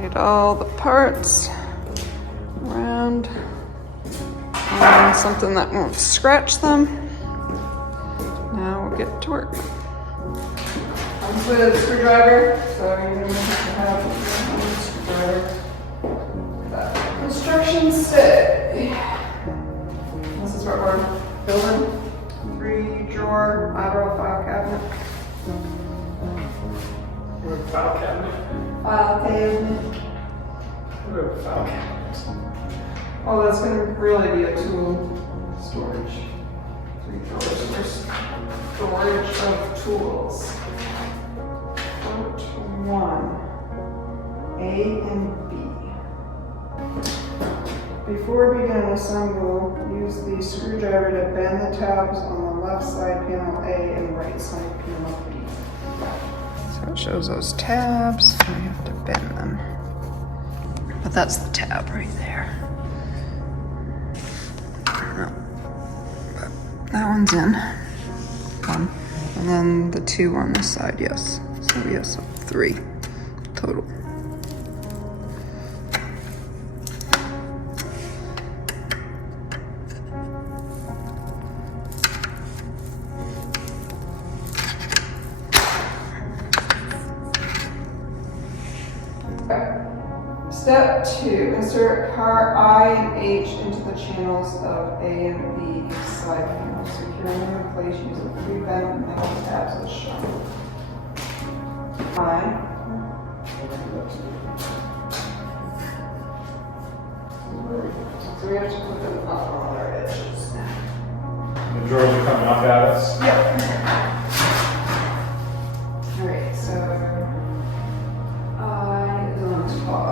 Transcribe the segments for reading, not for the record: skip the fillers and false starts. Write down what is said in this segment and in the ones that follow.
Laid all the parts around on something that won't scratch them. Now we'll get to work. Comes with a screwdriver, so you're going to have a screwdriver. That instructions say, this is what we're building. 3-drawer lateral file cabinet. File cabinet. File cabinet. File cabinet. Oh, that's going to really be a tool storage. 3 drawers for storage of tools. Part 1, A and B. Before beginning assembly, use the screwdriver to bend the tabs on the left side panel A and right side panel B. So it shows those tabs, and we have to bend them. But that's the tab right there. No. But that one's in. One. And then the 2 on this side, yes. So yes, 3 total. Step 2, insert part I and H into the channels of A and B side panels. Securing them in place using 3 bent metal tabs as shown. I. So we have to put them up on our edges now. The drawers are coming off at us. Yep. Alright, so I is on top.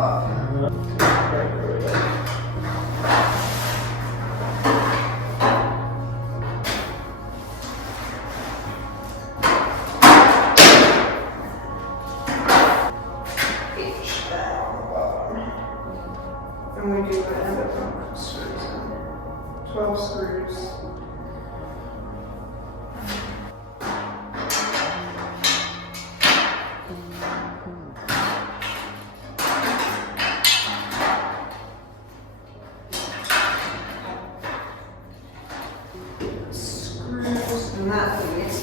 H down the bottom. And we do end up on screws in. 12 screws. And that needs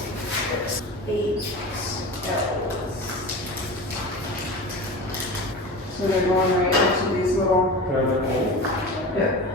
8 L's. So they're going right into these little. Yeah.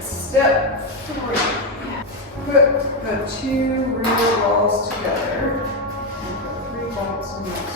Step 3. Put the 2 rear walls together and put 3 bolts in this.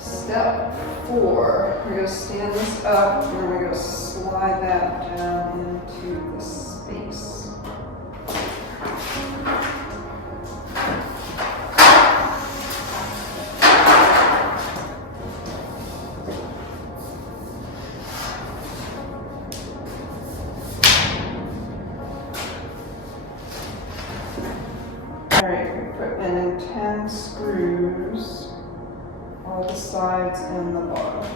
Step 4, we're going to stand this up and then we're going to slide that down into the space. Alright, we put in 10 screws. All the sides and the bottom.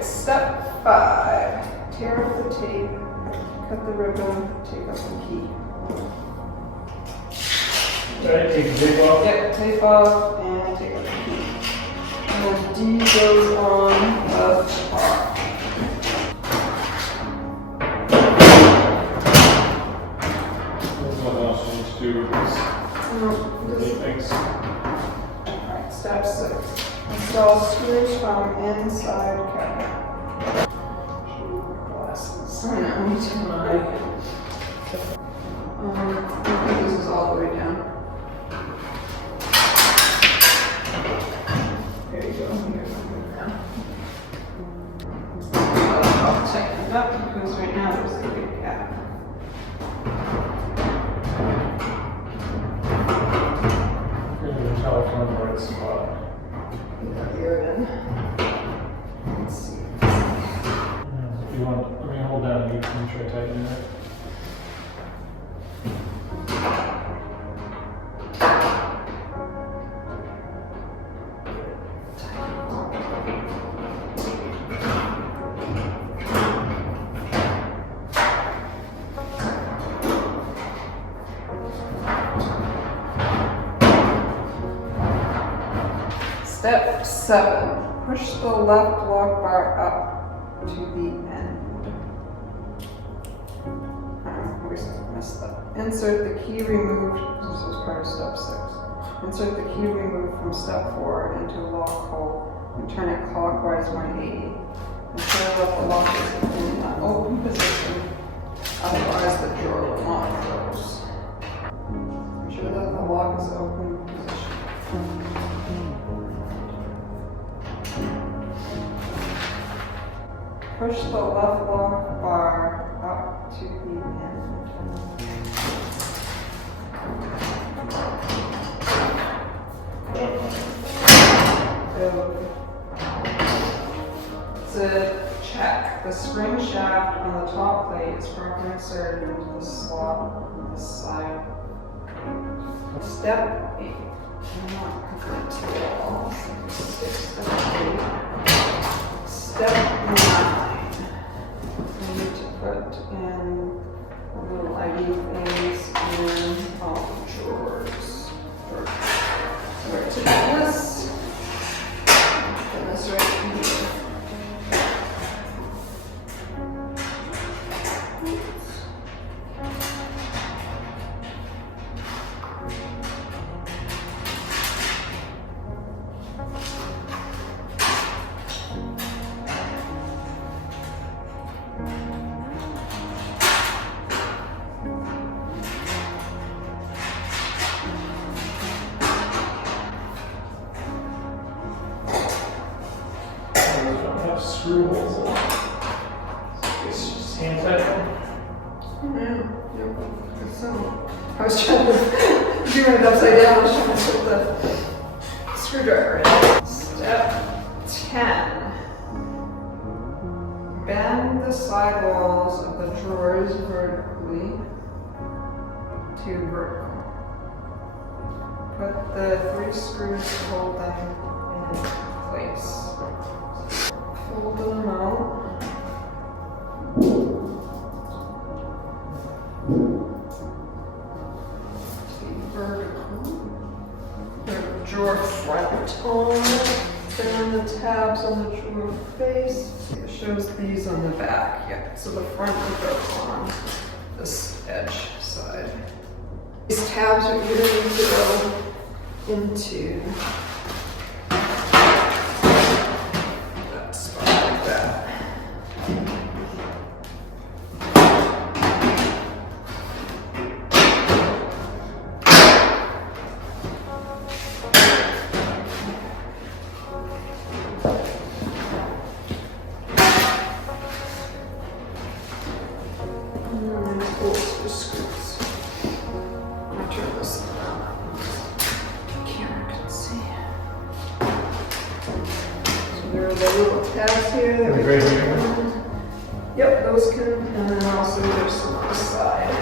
Step 5, tear up the tape, cut the ribbon, take out the key. Ready, take the tape off. Yep, tape off and take out the key. And then D goes on the top. There's nothing else you need to do with these things. Alright, step 6. Install screws from inside cabinet. Glasses. I know, me too. I think this is all the way down. There you go. Here's something down. I'll tighten it up because right now there's a big gap. Your telephone in the right spot. Here in. Let's see. If you want, I mean, hold down, you can try tightening it. Step 7. Push the left lock bar up to the end. We messed up. Insert the key removed. This was part of step 6. Insert the key removed from step 4 into a lock hole and turn it clockwise 180. Ensure that the lock is in an open position. Otherwise, the drawer will not close. Ensure that the lock is open position. Push the left lock bar up to the end. To check, the spring shaft on the top plate is firmly inserted into the slot on this side. Step 8. I'm not going to all. Step 8. Step 9. I need to put in a little ID things in all the drawers. Where to do this? Put this right here. Screw holes in it. It's just hand tight them. Yeah. So, I was trying to do it upside down. I was trying to put the screwdriver in. Step 10. Bend the side walls of the drawers vertically to vertical. Put the 3 screws to hold them in place. Fold them out. Vertical. The drawer front on, then the tabs on the drawer face. It shows these on the back. Yep. So the front will go on this edge side. These tabs are going to need to go into that spot like that. There are the little tabs here that we can. Yep, those can, and then also there's some on the side.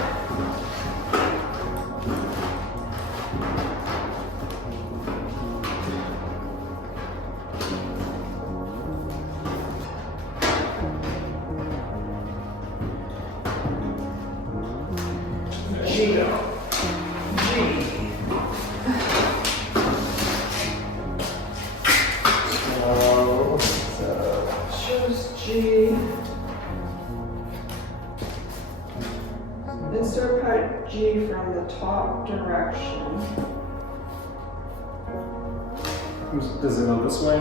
G G. G. Choose G. Insert part G from the top direction. Does it go this way?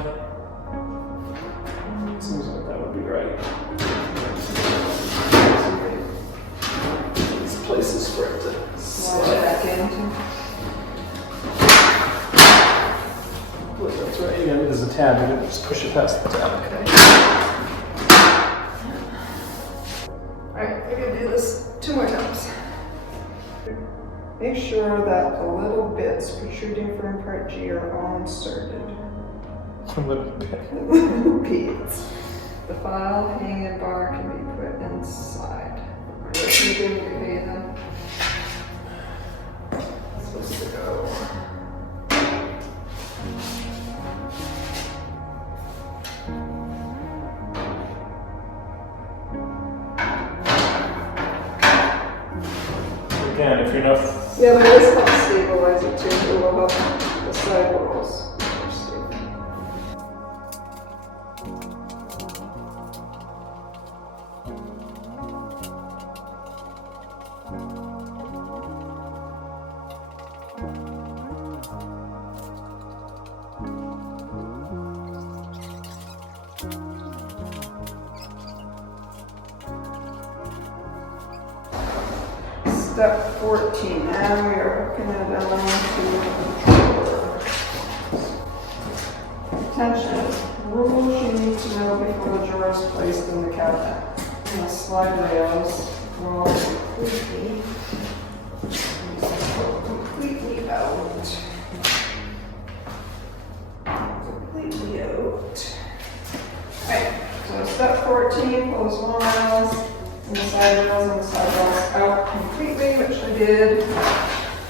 Seems like that would be right. These places for it to Slide it back into. Look, that's right. Yeah, there's a tab. You can just push it past the tab. Okay. Alright, we're gonna do this 2 more times. Make sure that the little bits protruding from part G are all inserted. A little bit. Little bits. The file hanging bar can be put inside. What you doing okay then? It's supposed to go. Again, if you're not. Yeah, there is help stabilize it too. It will help the side walls. Step 14, now we are hooking it on to the drawer. Attention, rules you need to know before the drawer is placed in the cabinet. And the slide rails will completely out. Completely out. Alright, so step 14, pull the small rails. And the side rails and the side rails out completely, which I did.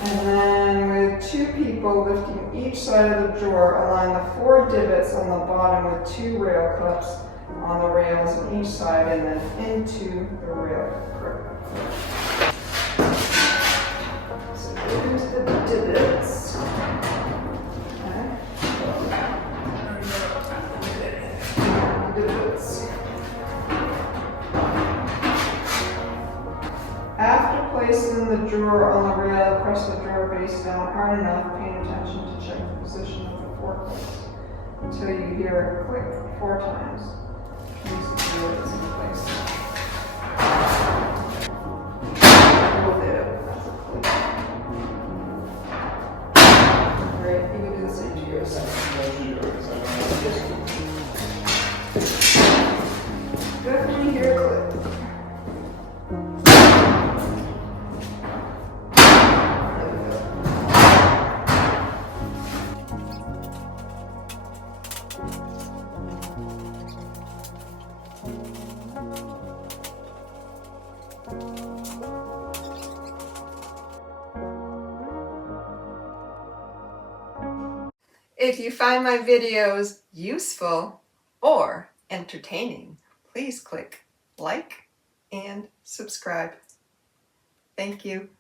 And then with 2 people lifting each side of the drawer, align the 4 divots on the bottom with 2 rail clips on the rails on each side and then into the rail grip. So here's the divots. Okay. Divots. After placing the drawer on the rail, press the drawer base down hard enough, paying attention to check the position of the forklifts until you hear it click 4 times. Please secure it's in place. Hold it up, that's a click. Alright, you can do the same to yours. Definitely hear it click. If you find my videos useful or entertaining, please click like and subscribe. Thank you.